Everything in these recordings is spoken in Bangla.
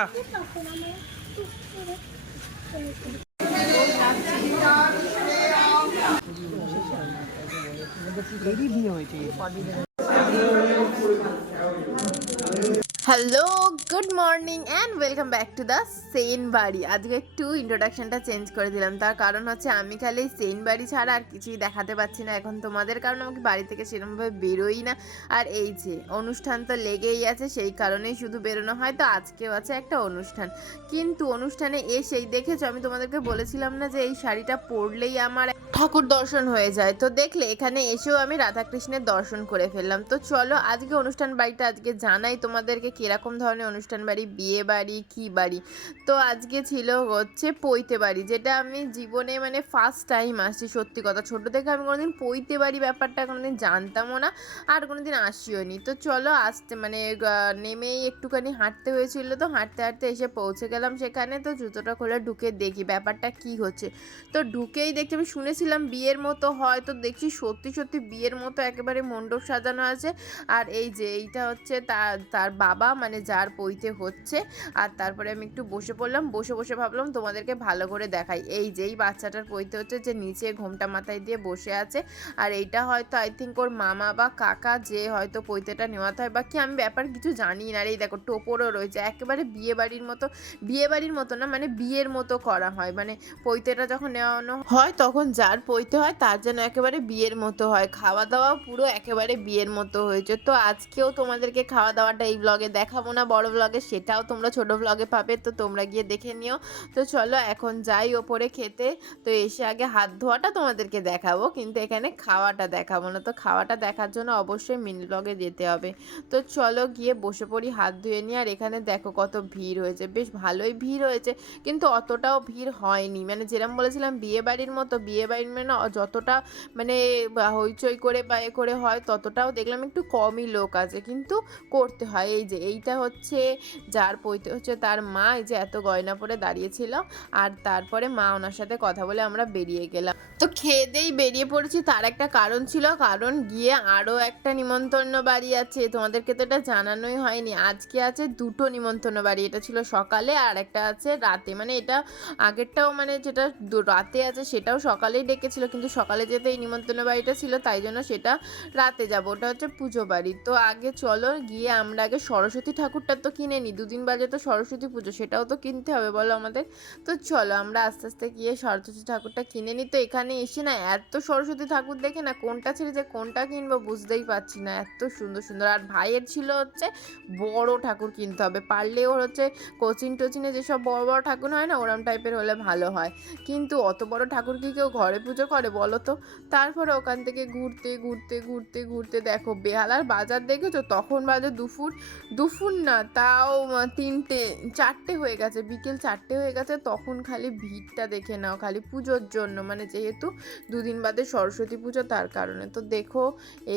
Il est bien, il est bien. Hello good morning and welcome back to the Sen Bari আজকে একটু ইন্ট্রোডাকশনটা চেঞ্জ করে দিলাম। তার কারণ হচ্ছে আমি খালি সেন বাড়ি ছাড়া আর কিছুই দেখাতে পাচ্ছি না। এখন তোমাদের কারণ আমাকে বাড়ি থেকে সেরকমভাবে বেরোই না। আর এই যে, অনুষ্ঠান তো লেগেই আছে, সেই কারণেই শুধু বেরোনো হয়। তো আজকেও আছে একটা অনুষ্ঠান। কিন্তু অনুষ্ঠানে এসেই দেখেছ, আমি তোমাদেরকে বলেছিলাম না যে এই শাড়িটা পরলেই আমার ঠাকুর দর্শন হয়ে যায়। তো দেখলে এখানে এসেও আমি রাধাকৃষ্ণের দর্শন করে ফেললাম। তো চলো আজকে অনুষ্ঠান বাড়িটা আজকে জানাই তোমাদেরকে কীরকম ধরনের অনুষ্ঠান বাড়ি, বিয়ে বাড়ি, কী বাড়ি? তো আজকে ছিল হচ্ছে পৈতে বাড়ি, যেটা আমি জীবনে মানে ফার্স্ট টাইম আসছি সত্যি কথা। ছোটো থেকে আমি কোনোদিন পৈতে বাড়ি ব্যাপারটা কোনোদিন জানতামও না, আর কোনোদিন আসিও নি। তো চলো আসতে মানে নেমেই একটুখানি হাঁটতে হয়েছিল তো, হাঁটতে হাঁটতে এসে পৌঁছে গেলাম সেখানে। তো জুতোটা খুলে ঢুকে দেখি ব্যাপারটা কি হচ্ছে। তো ঢুকেই দেখছি আমি শুনেছিলাম বিয়ের মতো হয় তো দেখছি সত্যি সত্যি বিয়ের মতো একেবারে মণ্ডপ সাজানো আছে। আর এই যে এইটা হচ্ছে তার তার বাবা মানে যার পইতে হচ্ছে। আর তারপরে আমি একটু বসে পড়লাম, বসে বসে ভাবলাম তোমাদেরকে ভালো করে দেখাই। এই যেই বাচ্চাটার পইতে হচ্ছে যে নিচে ঘোমটা মাথায় দিয়ে বসে আছে। আর এইটা হয়তো আই থিঙ্ক ওর মামা বা কাকা যে হয়তো পৈতেটা নেওয়াতে হয় বা কি আমি ব্যাপার কিছু জানি না। আর এই দেখো টোপরও রয়েছে, একেবারে বিয়ে বাড়ির মতো, বিয়ে বাড়ির মতো না মানে বিয়ের মতো করা হয়। মানে পৈতেটা যখন নেওয়ানো হয়, তখন যার পৈতে হয়, তার যেন একেবারে বিয়ের মতো হয়। খাওয়া দাওয়া পুরো একেবারে বিয়ের মতো হয়েছে। তো আজকেও তোমাদেরকে খাওয়া দাওয়াটা এই ব্লগে দেখাবো না, বড় ব্লগে সেটাও তোমরা ছোট ব্লগে পাবে, তো তোমরা গিয়ে দেখে নিও। তো চলো এখন যাই ওপরে খেতে। তো এসে আগে হাত ধোয়াটা তোমাদেরকে দেখাবো, কিন্তু এখানে খাওয়াটা দেখাবো না। তো খাওয়াটা দেখার জন্য অবশ্যই মিনি ব্লগে যেতে হবে। তো চলো গিয়ে বসে পড়ি, হাত ধুয়ে নিই। আর এখানে দেখো কত ভিড় হয়েছে। বেশ ভালোই ভিড় হয়েছে, কিন্তু অতটাও ভিড় হয়নি। মানে যেরকম বলেছিলাম বিয়ে বাড়ির মতো বিয়ে বাড়ির মানে যতটা মানে হইচই করে বা এ করে হয়, ততটাও দেখলাম একটু কমই লোক আছে। কিন্তু করতে হয়। এই যে এইটা হচ্ছে যার পৈতে হচ্ছে তার মা, এই যে এত গয়না পরে দাঁড়িয়েছিল আর তারপরে মা ওনার সাথে কথা বলে আমরা বেরিয়ে গেলাম। তো খেয়ে দেই বেরিয়ে পড়েছি, তার একটা কারণ ছিল, কারণ গিয়ে আরও একটা নিমন্ত্রণ বাড়ি আছে, তোমাদেরকে তো এটা জানানোই হয়নি, আজকে আছে দুটো নিমন্ত্রণ বাড়ি, এটা ছিল সকালে আর একটা আছে রাতে মানে এটা আগেরটাও মানে যেটা রাতে আছে সেটাও সকালেই ডেকেছিল, কিন্তু সকালে যেতে এই নিমন্ত্রণ বাড়িটা ছিল, তাই জন্য সেটা রাতে যাব, ওটা হচ্ছে পুজো বাড়ি, তো আগে চলো গিয়ে আমরা আগে সরস্বতী ঠাকুরটা তো কিনে নিই, দুদিন বাজে তো সরস্বতী পুজো, সেটাও তো কিনতে হবে বলো আমাদের, তো চলো আমরা আস্তে আস্তে গিয়ে সরস্বতী ঠাকুরটা কিনে নিই, তো এখানে এসে না এত সরস্বতী ঠাকুর দেখে না কোনটা ছেড়ে যে কোনটা কিনবো বুঝতেই পারছি না। এত সুন্দর সুন্দর। আর ভাইয়ের ছিল হচ্ছে বড় ঠাকুর কিনতে হবে। পারলে ওর হচ্ছে কোচিন টোচিনে যেসব বড় বড় ঠাকুর হয় না, ওরম টাইপের হলে ভালো হয়। কিন্তু অত বড় ঠাকুর কি কেউ ঘরে পুজো করে বলো তো? তারপরে ওখান থেকে ঘুরতে ঘুরতে ঘুরতে ঘুরতে দেখো বেহালার বাজার দেখেছ? তখন বাজে দুপুর দুপুর না তাও তিনটে, চারটে হয়ে গেছে। বিকেল চারটে হয়ে গেছে, তখন খালি ভিড়টা দেখে নাও, খালি পুজোর জন্য। মানে যেহেতু দুদিন বাদে সরস্বতী পুজো তার কারণে। তো দেখো,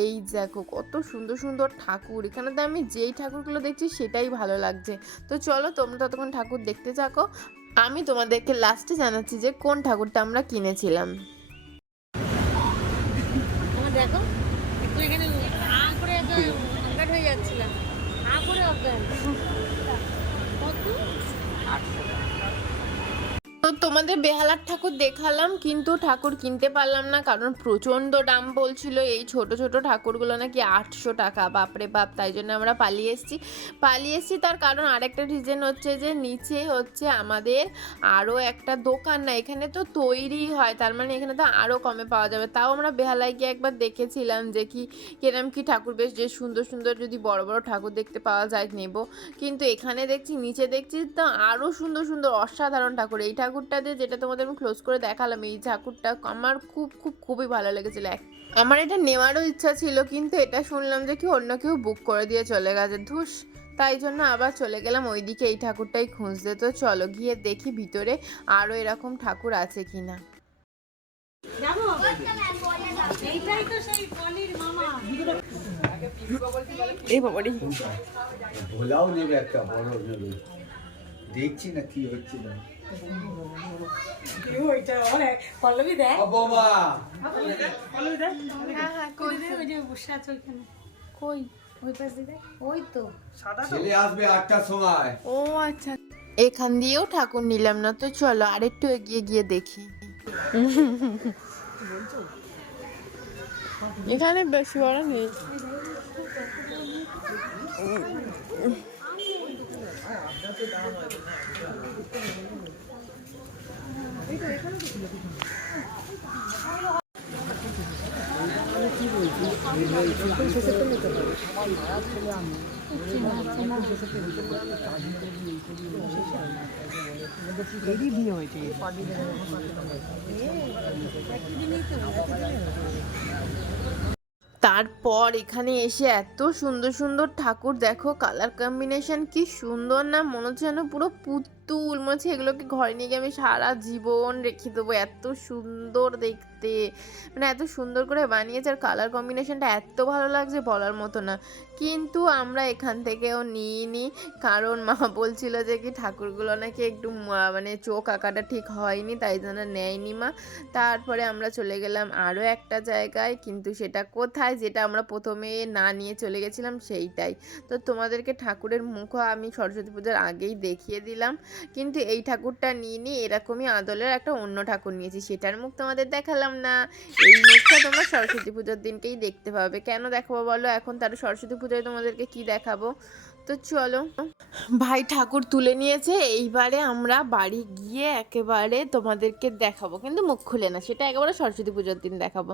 এই দেখো কত সুন্দর সুন্দর ঠাকুর। এখানে তো আমি যেই ঠাকুরগুলো দেখছি সেটাই ভালো লাগছে। তো চলো তোমরা ততক্ষণ ঠাকুর দেখতে থাকো। আমি তোমাদেরকে লাস্টে জানাচ্ছি যে কোন ঠাকুরটা আমরা কিনেছিলাম আমার দেখো একটু এখানে আ করে একদম অজ্ঞান হয়ে যাচ্ছিলাম আ করে অজ্ঞান কত তো তোমাদের বেহালার ঠাকুর দেখালাম, কিন্তু ঠাকুর কিনতে পারলাম না, কারণ প্রচণ্ড দাম বলছিল। এই ছোট ছোট ঠাকুরগুলো নাকি আটশো টাকা, বাপরে বাপ, তাই জন্য আমরা পালিয়ে এসেছি। পালিয়ে এসেছি, তার কারণ আরেকটা রিজন হচ্ছে যে, নিচে হচ্ছে আমাদের আরও একটা দোকান না, এখানে তো তৈরি হয়, তার মানে এখানে তো আরও কমে পাওয়া যাবে। তাও আমরা বেহালায় গিয়ে একবার দেখেছিলাম যে কি, কিরম কি ঠাকুর, বেশ যে সুন্দর সুন্দর যদি বড় বড় ঠাকুর দেখতে পাওয়া যায়, নেব। কিন্তু এখানে দেখছি, নিচে দেখছি, তো আরও সুন্দর সুন্দর অসাধারণ ঠাকুর। এই ঠাকুরটা দিয়ে যেটা তোমাদের আমি ক্লোজ করে দেখালাম এই ঠাকুরটা আমার খুব খুব খুবই ভালো লেগেছিলো। এক আমার এটা নেওয়ারও ইচ্ছা ছিল কিন্তু এটা শুনলাম যে কি অন্য কেউ বুক করে দিয়ে চলে গেছে। ধুস তাই জন্য আবার চলে গেলাম ওইদিকে এই ঠাকুরটাই খুঁজতে। তো চলো গিয়ে দেখি ভিতরে আরও এরকম ঠাকুর আছে কিনা। যাব এইটাই তো সেই পলির মামা এই বাবারি। ভোলাও নেবে একটা বড় দেখছি না কি হচ্ছে না। আচ্ছা এখান দিয়েও ঠাকুর নিলাম না তো চলো আরেকটু এগিয়ে গিয়ে দেখি। এখানে বেশি বড় নেই। তারপর এখানে এসে এত সুন্দর সুন্দর ঠাকুর দেখো কালার কম্বিনেশন কি সুন্দর না, মনে হচ্ছে যেন পুরো পুতুল মনে হচ্ছে এগুলোকে ঘরে নিয়ে গিয়ে আমি সারা জীবন রেখে দেবো। এত সুন্দর দেখতে। মানে এত সুন্দর করে বানিয়েছে আর কালার কম্বিনেশনটা এত ভালো লাগছে বলার মতো না। কিন্তু আমরা এখান থেকেও নিইনি। কারণ মা বলছিল যে কি ঠাকুরগুলো নাকি একটু মানে চোখ আঁকাটা ঠিক হয়নি, তাই জন্য নেয়নি মা। তারপরে আমরা চলে গেলাম আরও একটা জায়গায়। কিন্তু সেটা কোথায়? যেটা আমরা প্রথমে না নিয়ে চলে গেছিলাম সেইটাই। তো তোমাদেরকে ঠাকুরের মুখও আমি সরস্বতী পূজার আগেই দেখিয়ে দিলাম। কিন্তু এই ঠাকুরটা নিয়ে নিয়ে এরকমই আদলের একটা অন্য ঠাকুর নিয়েছি। সেটার মুখ তোমাদের দেখালাম না। এই মুখটা তোমরা সরস্বতী পুজোর দিনকেই দেখতে পাবে। কেন দেখাবো বলো? এখন তার সরস্বতী পুজোয় তোমাদেরকে কি দেখাবো? তো চলো। ভাই ঠাকুর তুলে নিয়েছে, এইবারে আমরা বাড়ি গিয়ে একেবারে তোমাদেরকে দেখাবো। কিন্তু মুখ খুলে না, সেটা একেবারে সরস্বতী পুজোর দিন দেখাবো।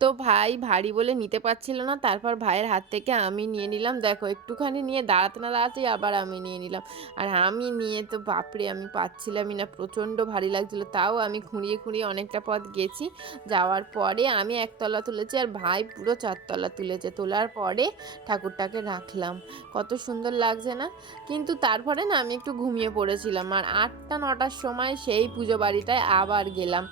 তো ভাই ভারী বলে নিতে পারছিল না, তারপর ভাইয়ের হাত থেকে আমি নিয়ে নিলাম। দেখো, একটুখানি নিয়ে দাঁড়াতে না দাঁড়াতেই আবার আমি নিয়ে নিলাম। আর আমি নিয়ে তো বাপরে, আমি পাচ্ছিলামই না, প্রচণ্ড ভারী লাগছিল। তাও আমি খুঁড়িয়ে খুঁড়িয়ে অনেকটা পথ গেছি। যাওয়ার পরে আমি একতলা তুলেছি আর ভাই পুরো চারতলা তুলেছে। তোলার পরে ঠাকুরটাকে রাখলাম। কত সুন্দর লাগছে না। কিন্তু তারপরে না আমি একটু ঘুমিয়ে পড়েছিলাম। আর আটটা, নটার সময় সেই পুজো বাড়িটায় আবার গেলাম।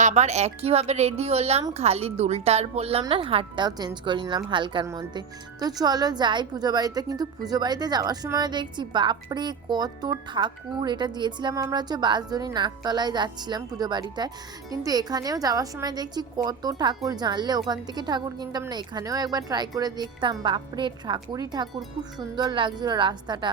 আবার একইভাবে রেডি হলাম, খালি দুলটা আর পরলাম না হাটটাও চেঞ্জ করে নিলাম হালকার মধ্যে। তো চলো যাই পুজো বাড়িতে, কিন্তু পুজো বাড়িতে যাওয়ার সময় দেখছি, বাপরে, কত ঠাকুর! এটা দিয়েছিলাম আমরা হচ্ছে বাসদনি নাকতলায় যাচ্ছিলাম পুজো বাড়িটায়। কিন্তু এখানেও যাওয়ার সময় দেখছি কত ঠাকুর জানলে, ওখান থেকে ঠাকুর কিনতাম না, এখানেও একবার ট্রাই করে দেখতাম। বাপরে, ঠাকুরই ঠাকুর, খুব সুন্দর লাগছিল রাস্তাটা।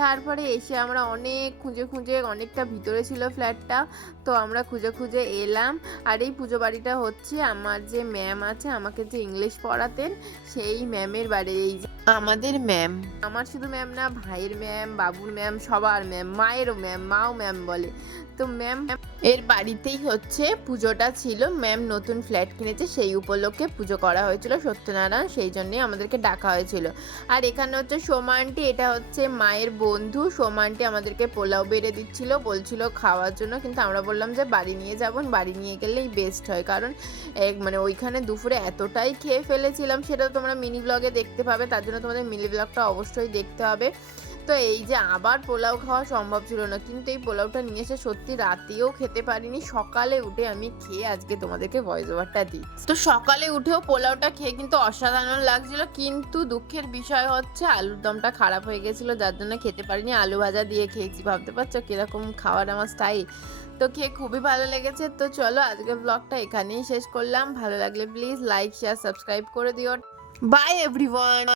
তারপরে এসে আমরা অনেক খুঁজে খুঁজে, অনেকটা ভিতরে ছিল ফ্ল্যাটটা তো আমরা খুঁজে খুঁজে এলাম। আর এই পুজো বাড়িটা হচ্ছে আমার যে ম্যাম আছে আমাকে যে ইংলিশ পড়াতেন সেই ম্যামের বাড়ি। এই আমাদের ম্যাম। আমার শুধু ম্যাম না ভাইয়ের ম্যাম বাবুর ম্যাম সবার ম্যাম মায়েরও ম্যাম মাও ম্যাম বলে। তো ম্যাম এর বাড়িতেই হচ্ছে, পুজোটা ছিল। ম্যাম নতুন ফ্ল্যাট কিনেছে, সেই উপলক্ষে পুজো করা হয়েছিল সত্যনারায়ণ, সেই জন্যই আমাদেরকে ডাকা হয়েছিল। আর এখানে হচ্ছে সোমা এটা হচ্ছে মায়ের বন্ধু। সোমা আমাদেরকে পোলাও বেড়ে দিচ্ছিল, বলছিল খাওয়ার জন্য, কিন্তু আমরা বললাম যে বাড়ি নিয়ে যাব, বাড়ি নিয়ে গেলেই বেস্ট হয়। কারণ মানে ওইখানে দুপুরে এতটাই খেয়ে ফেলেছিলাম, সেটা তোমরা মিনি ব্লগে দেখতে পাবে, তার জন্য তোমাদের মিনি ব্লগটা অবশ্যই দেখতে হবে। তো এই যে আবার পোলাও খাওয়া সম্ভব ছিল না, কিন্তু এই পোলাওটা নিয়ে এসে সত্যি রাতেও খেতে পারিনি। সকালে উঠে আমি খেয়ে আজকে তোমাদেরকে ভয়েস ওভারটা দিই। তো সকালে উঠেও পোলাওটা খেয়ে কিন্তু অসাধারণ লাগছিল, কিন্তু দুঃখের বিষয় হচ্ছে আলুর দমটা খারাপ হয়ে গেছিল, যার জন্য খেতে পারিনি। আলু ভাজা দিয়ে খেয়েছি, ভাবতে পারছ কীরকম খাওয়ার আমার স্টাইল তো খেয়ে খুবই ভালো লেগেছে। তো চলো আজকে ব্লগটা এখানেই শেষ করলাম। ভালো লাগলে প্লিজ লাইক শেয়ার সাবস্ক্রাইব করে দিও। By everyone